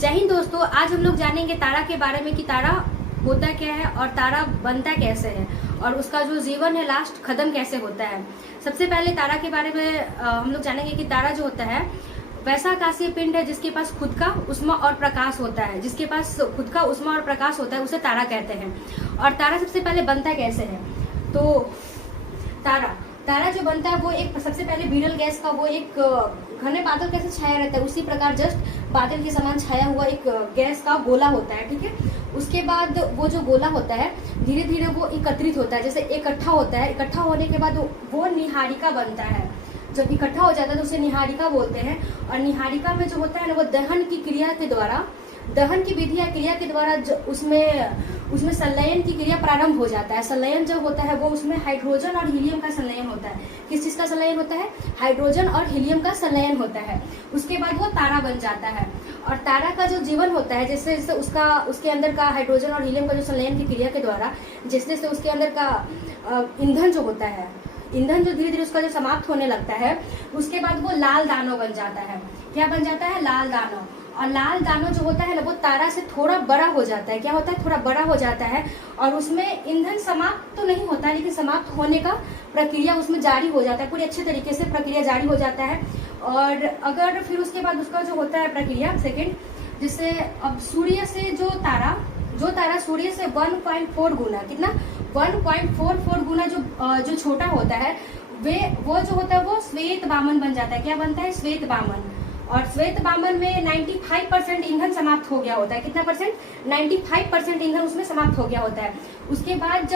जय हिंद दोस्तों, आज हम लोग जानेंगे तारा के बारे में कि तारा होता क्या है और तारा बनता कैसे है और उसका जो जीवन है लास्ट खत्म कैसे होता है। सबसे पहले तारा के बारे में हम लोग जानेंगे कि तारा जो होता है वैसा आकाशीय पिंड है जिसके पास खुद का उष्मा और प्रकाश होता है। जिसके पास खुद का उष्मा और प्रकाश होता है उसे तारा कहते हैं। और तारा सबसे पहले बनता कैसे है, तो तारा जो बनता है वो एक सबसे पहले बीरल गैस का वो एक घने बादल कैसे छाया रहता है उसी प्रकार जस्ट बादल के समान छाया हुआ एक गैस का गोला होता है। ठीक है, उसके बाद वो जो गोला होता है धीरे धीरे वो एकत्रित होता है, जैसे इकट्ठा होता है। इकट्ठा होने के बाद वो निहारिका बनता है। जब इकट्ठा हो जाता है तो उसे निहारिका बोलते हैं। और निहारिका में जो होता है ना वो दहन की क्रिया के द्वारा, दहन की विधि या क्रिया के द्वारा उसमें संलयन की क्रिया प्रारंभ हो जाता है। संलयन जब होता है वो उसमें हाइड्रोजन और हीलियम का संलयन होता है। किस चीज का संलयन होता है? हाइड्रोजन और हीलियम का संलयन होता है। उसके बाद वो तारा बन जाता है। और तारा का जो जीवन होता है जैसे जैसे उसके अंदर का हाइड्रोजन और हीलियम का जो संलयन की क्रिया के द्वारा जैसे जैसे उसके अंदर का ईंधन जो होता है, ईंधन जो धीरे धीरे उसका जो समाप्त होने लगता है उसके बाद वो लाल दानव बन जाता है। क्या बन जाता है? लाल दानव। और लाल दानव जो होता है ना वो तारा से थोड़ा बड़ा हो जाता है। क्या होता है? थोड़ा बड़ा हो जाता है। और उसमें ईंधन समाप्त तो नहीं होता लेकिन समाप्त होने का प्रक्रिया उसमें जारी हो जाता है। पूरी अच्छे तरीके से प्रक्रिया जारी हो जाता है। और अगर फिर उसके बाद उसका जो होता है प्रक्रिया सेकेंड, जिससे अब सूर्य से जो तारा सूर्य से 1.4 गुना, कितना? 1.44 गुना जो छोटा होता है वो जो होता है वो श्वेत वामन बन जाता है। क्या बनता है? श्वेत वामन। और श्वेत वामन में 95% ईंधन समाप्त हो गया होता है। कितना परसेंट? 95% ईंधन उसमें समाप्त हो गया होता है। उसके बाद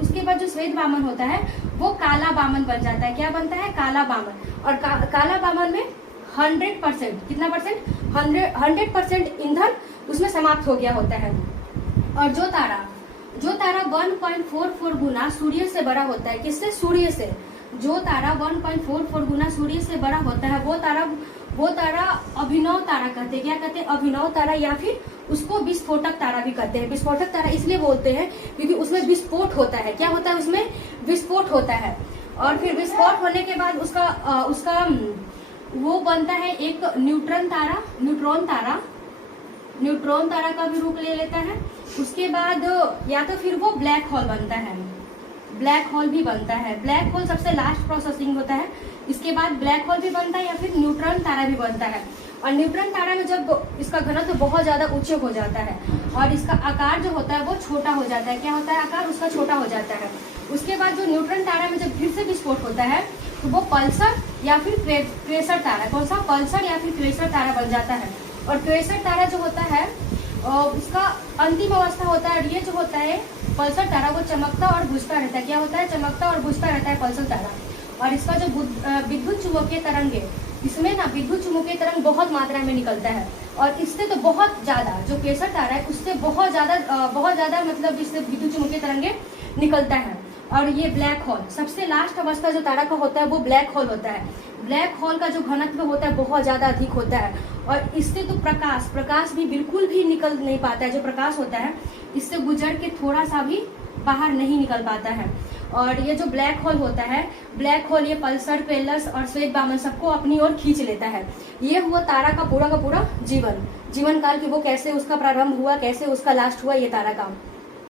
उसके बाद जो श्वेत वामन होता है वो काला वामन बन जाता है। क्या बनता है? काला वामन। और काला वामन में 100%, कितना परसेंट? 100% ईंधन उसमें समाप्त हो गया होता है। और जो तारा 1.44 गुना सूर्य से बड़ा होता है, किससे? सूर्य से। जो तारा 1.44 गुना सूर्य से बड़ा होता है वो तारा अभिनव तारा कहते हैं। क्या कहते हैं? अभिनव तारा, या फिर उसको विस्फोटक तारा भी कहते हैं। विस्फोटक तारा इसलिए बोलते हैं क्योंकि उसमें विस्फोट होता है। क्या होता है? उसमें विस्फोट होता है। और फिर विस्फोट होने के बाद उसका वो बनता है एक न्यूट्रॉन तारा का भी रूप ले लेता है। उसके बाद या तो फिर वो ब्लैक होल बनता है, ब्लैक होल भी बनता है। ब्लैक होल सबसे लास्ट प्रोसेसिंग होता है। इसके बाद ब्लैक होल भी बनता है या फिर न्यूट्रॉन तारा भी बनता है। और न्यूट्रॉन तारा में जब इसका घनत्व बहुत ज्यादा उच्च हो जाता है और इसका आकार जो होता है वो छोटा हो जाता है। क्या होता है? आकार उसका छोटा हो जाता है। उसके बाद जो न्यूट्रॉन तारा में जब फिर से विस्फोट होता है तो वो पल्सर या फिर क्वेसर तारा, कौन सा? पल्सर या फिर क्वेसर तारा बन जाता है। और क्वेसर तारा जो होता है उसका अंतिम अवस्था होता है। और ये जो होता है पल्सर तारा वो चमकता और बुझता रहता है। क्या होता है? चमकता और बुझता रहता है पल्सर तारा। और इसका जो विद्युत चुम्बकीय तरंग है इसमें ना विद्युत चुम्बकीय तरंग बहुत मात्रा में निकलता है। और इससे तो बहुत ज्यादा जो क्वेसर तारा है उससे बहुत ज्यादा मतलब इससे विद्युत चुम्बकीय तरंगे निकलता है। और ये ब्लैक होल सबसे लास्ट अवस्था जो तारा का होता है वो ब्लैक होल होता है। ब्लैक होल का जो घनत्व होता है बहुत ज्यादा अधिक होता है। और इससे तो प्रकाश भी बिल्कुल भी निकल नहीं पाता है। जो प्रकाश होता है इससे गुजर के थोड़ा सा भी बाहर नहीं निकल पाता है। और ये जो ब्लैक होल होता है, ब्लैक होल ये पल्सर, क्वेलस और श्वेत वामन सबको अपनी ओर खींच लेता है। ये हुआ तारा का पूरा जीवन काल की वो कैसे उसका प्रारंभ हुआ, कैसे उसका लास्ट हुआ, ये तारा का।